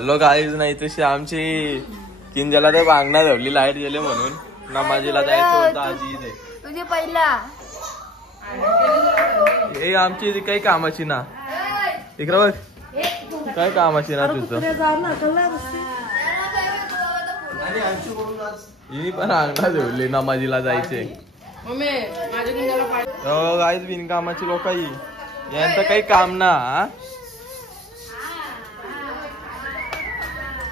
Hello guys, नाही तशी आमची किंजला ते बांगणा धरली लाईट गेले म्हणून नमाजीला जायचं होतं आजी इथे. तुझे पहिला हे आमची काही कामाची ना इकडे बघ, काय कामाची ना तुझं. ही पण अंगणा धरली नमाजीला जायचे. हो गाईज, बिनकामाची लोक यांचं काही काम ना.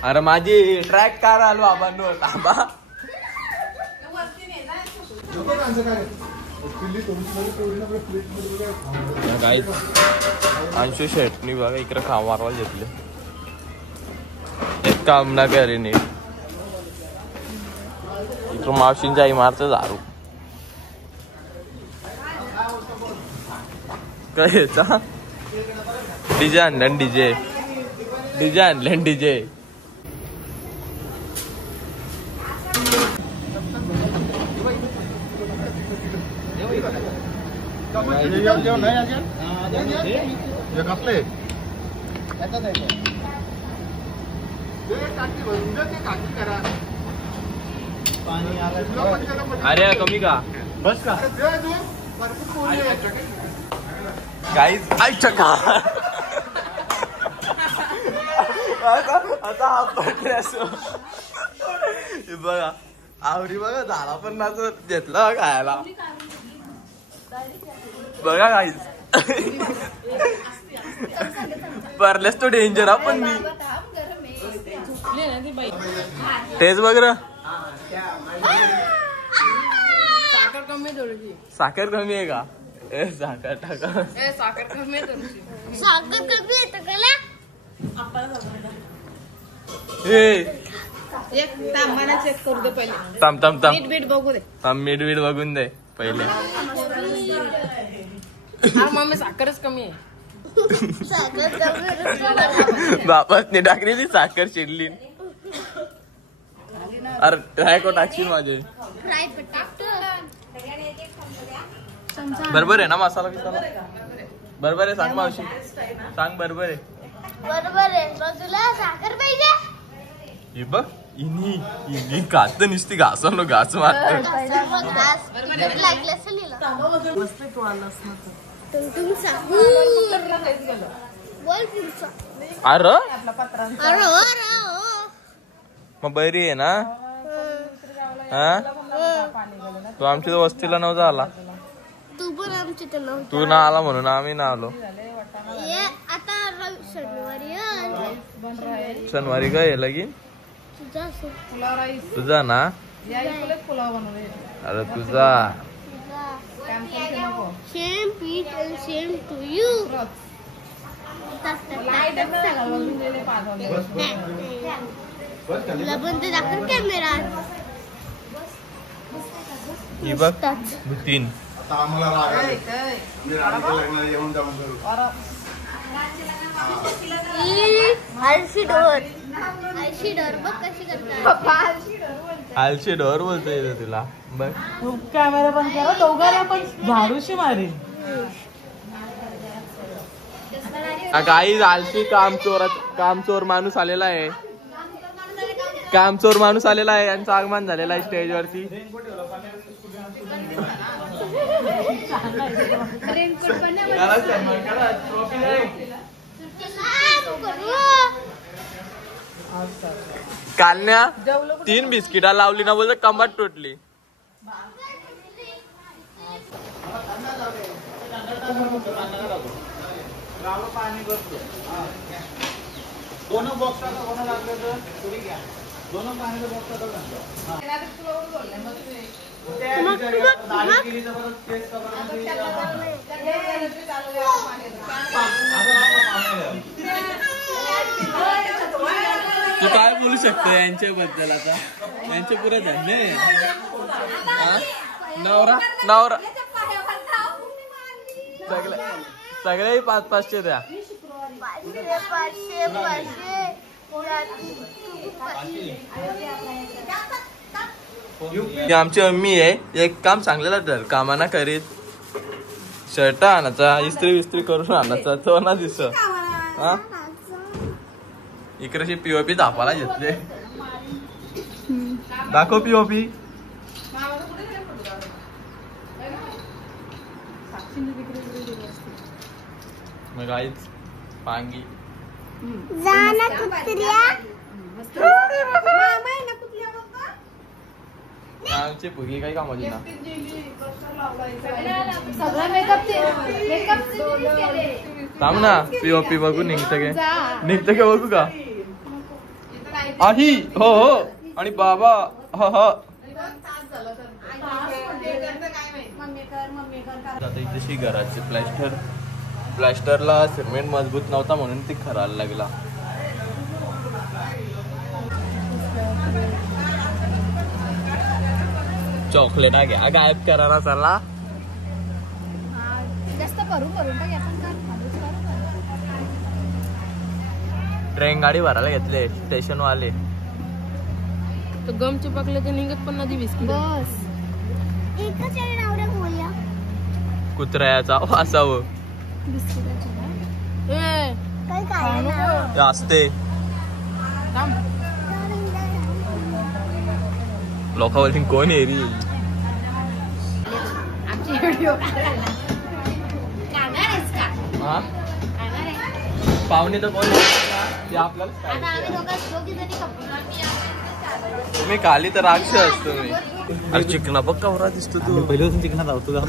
अरे माझी ट्रॅक कार आलो बाबांनो थांबा. गाईज अंशू शेटनी बघा इकडे काम मारवायला घेतले. एक काम ना करे नीट. इकडं मावशींच्या इमारत दारू काय याचा डीजे आणलं. डीजे आणलं डीजे. अरे कमी का बस का गाईज ऐका का आता हा पडल्यास बघा आवडी बघा झाला पण नाच घेतला खायला बघा गाईज. भरलेस तो डेंजर आपण मी तेच बघ र. साखर कमी आहे का? ए साखर टाका. साखर कमी चेक करू दे पहिले. थांब मीठ बघू दे. मीठ बघून दे पहिले. मम्मी साखरच कमी आहे. बापासने टाकलेली साखर चिडली. अरे काय को टाकशील माझे. बरोबर आहे ना मसाला बिसाला बरोबर आहे. सांग मावशी सांग बरोबर आहे. बरोबर आहे. तुला साखर पाहिजे. हे बघ इनी घास नुसती घासून घास मारत. अरे मग बरी आहे ना. हा तू आमच्या वस्तीला नव्हता आला. तू पण आमच्या नव्हता. तू ना आला म्हणून आम्ही ना आलो. आता शनिवारी काय लगीन तुझा ना. अरे तुझा सेम पीट अँड सेम टू यू. तुला पण ते दाखव कॅमेरा. ही बघ तीन. आलशी डोर बोलतोय तुला बघ. कॅमेरा पण करा दोघांना पण झाडूशी मारेल. काही आलशी कामचोर माणूस आलेला आहे. कामचोर माणूस आलेला आहे. यांचं आगमन झालेलं आहे स्टेज वरती. कालन्या 3 बिस्किटा लावली ना बोलत कंबाट तुटली. तू काय बोलू शकतो यांच्याबद्दल. आता यांचे पुरे झाले. नवरा सगळे 500-500 द्या. आमची मम्मी आहे. एक काम सांगलेलं तर कामाना करीत शर्ट आणायचा इस्त्री विस्त्री करून आणायचा तो ना दिस. इकडे पीओपी दाखवायला घेतले. दाखव पीओपी. मग आईच पांगी जाना कुत्र्या. आमची पुगी काही कामाची ना. थांब ना पीओपी बघू निघतं का बघू का. आही हो हो आणि बाबा हो हो. आता इथे घराचे प्लॅस्टरला सिमेंट मजबूत नव्हता म्हणून ती खरायला लागला. चॉकलेट घ्या गायब करायला चला. जास्त करून टाक आपण. ट्रेन गाडी भरायला घेतले स्टेशन वाले. तो गम चिपकले तर निघत पण नदी बिस्किट. बस एकच नावड्या बोलूया. कुत्र्याचा वासावं काय काय असते. लोकांवरती कोण एरी. पाहुणे तर कोण तुम्ही काली तर राक्षस तुम्ही. अरे चिकना बघ कवरा दिसतो तू. पहिल्यापासून चिकनात धावतो का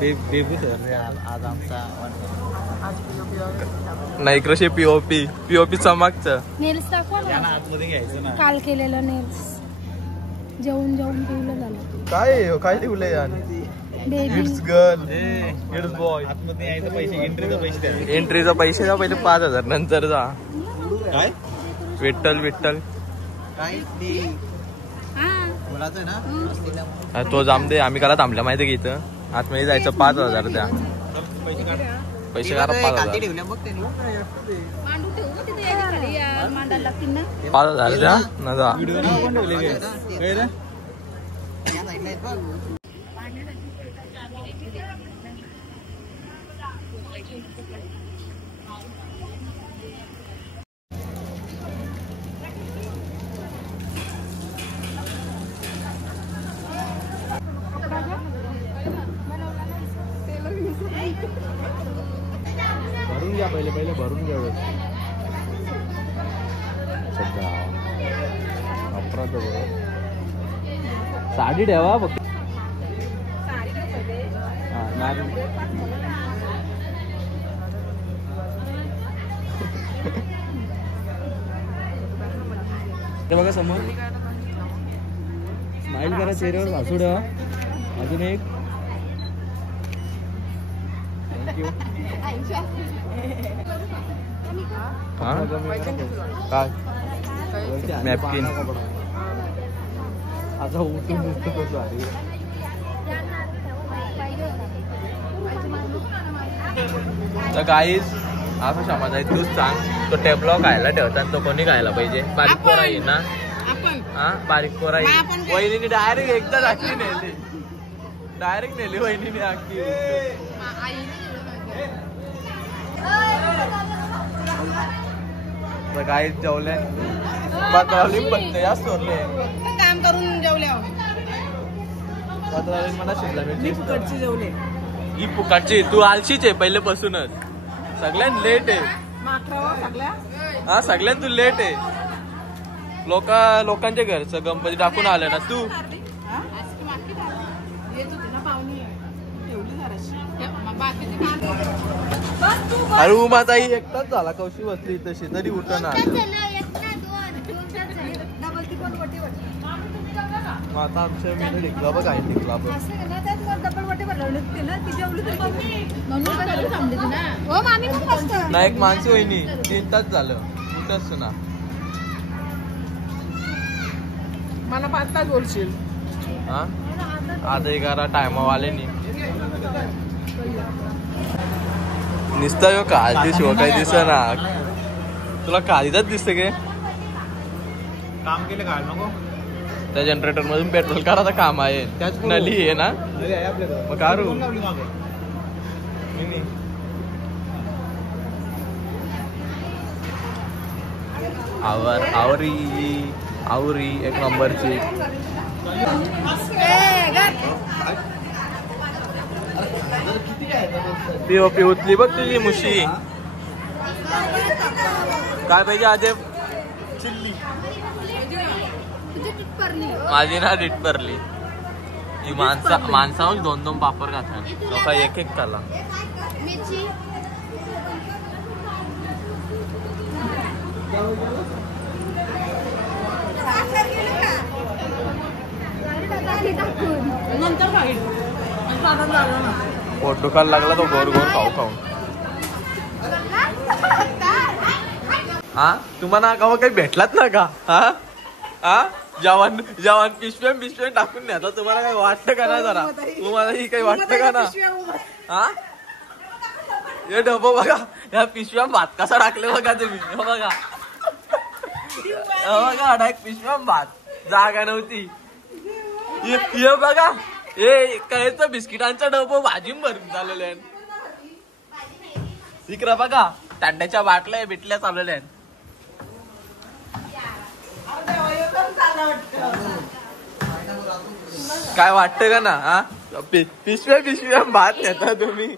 बेबू सर आज आमचा नाही कृषी पीओपी चमकचं. नेल्स दाखवा ना. आतमध्ये घ्यायचं ना. काल केलेलं नेल्स जेवून ठेवलं झालं. काय ठेवलंय baby it's girl it's boy. आतमध्ये यायचं पैसे एंट्रीचा पैसे द्या. एंट्रीचा पैसे द्या पहिले 5,000 नंतर जा. काय विठ्ठल काय बोलायचं ना. तो जाम दे. आम्ही काला थांबल्या माहिती की इथं आतमध्ये जायचं 5,000 द्या. पैसे काढा 5,000. ठेवल्या बघ ते 5,000 द्या ना जा. भरून घ्या पहिले भरून घ्या. साडी ठेवा फक्त. बघा समोर स्माइल करा चेहऱ्यावर हसू द्या. अजून एक थँक्यू. काय नॅपकिन आता उठून नुसतं कसं आहे. तर काहीच असं समज आहे तूच सांग. तो टेबलॉ खायला ठेवतात तो कोणी खायला पाहिजे. बारीक पोरा येईल ना. हा बारीक पोरा येईल. वहिनीने डायरेक्ट एकदा आखली नेली. डायरेक्ट नेली वहिनीने आखली. तर काहीच जेवले जास्त सोडले. काम करून जेवल्या. मला शिमला मिरची फुकटची जेवले. ही फुकाटची. तू आलशीच आहे पहिल्यापासूनच. सगळ्यात लेट आहे. हा सगळ्यात तू लेट आहे. लोकांच्या घरचं गणपती टाकून आलं ना तू. अरे उमाताई एकटाच झाला. कौशी बसली तशी तरी उठना. आता आमच्या मी ढिकला बघ आहे. ढिकला बघ ना. एक माणसं वहिनी 3 तास झालं उठच ना. मला 5 तास बोलशील. हा आता 11 टायमावाले नी निसता यो काळजी शिव काही दिस ना. तुला काळीच दिसते काय. काम केलं काय नको. त्या जनरेटर मधून पेट्रोल काढायचं काम आहे. नली आहे ना मग काढू. आवरी एक नंबरची. पी उचली बघ तुझी मुशी. काय पाहिजे आजे? चिल्ली. माझी ना डिटपरली. ही माणसावर 2-2 पापड खातात लोक एक त्याला. पोट दुखायला लागला तो गोर गोर खाऊ. हा तुम्हाला का काही भेटलात ना का? हा जवान पिशव्या टाकून न्या. तुम्हाला काही वाटतं का ना? जरा तुम्हाला ही काही वाटतं का ना? हा हे डबो बघा, या पिशव्या भात कसा टाकले बघा तुम्ही. बघा डायरेक्ट पिशव्या भात, जागा नव्हती. हे बघा हे कायच बिस्किटांचा डबो भाजी भरून चाललेले आहे. इकडं बघा तांड्याच्या बाटल्या बिटल्या चाललेल्या आहेत. काय वाटतं का ना? हा पिशव्या भात नेता तुम्ही.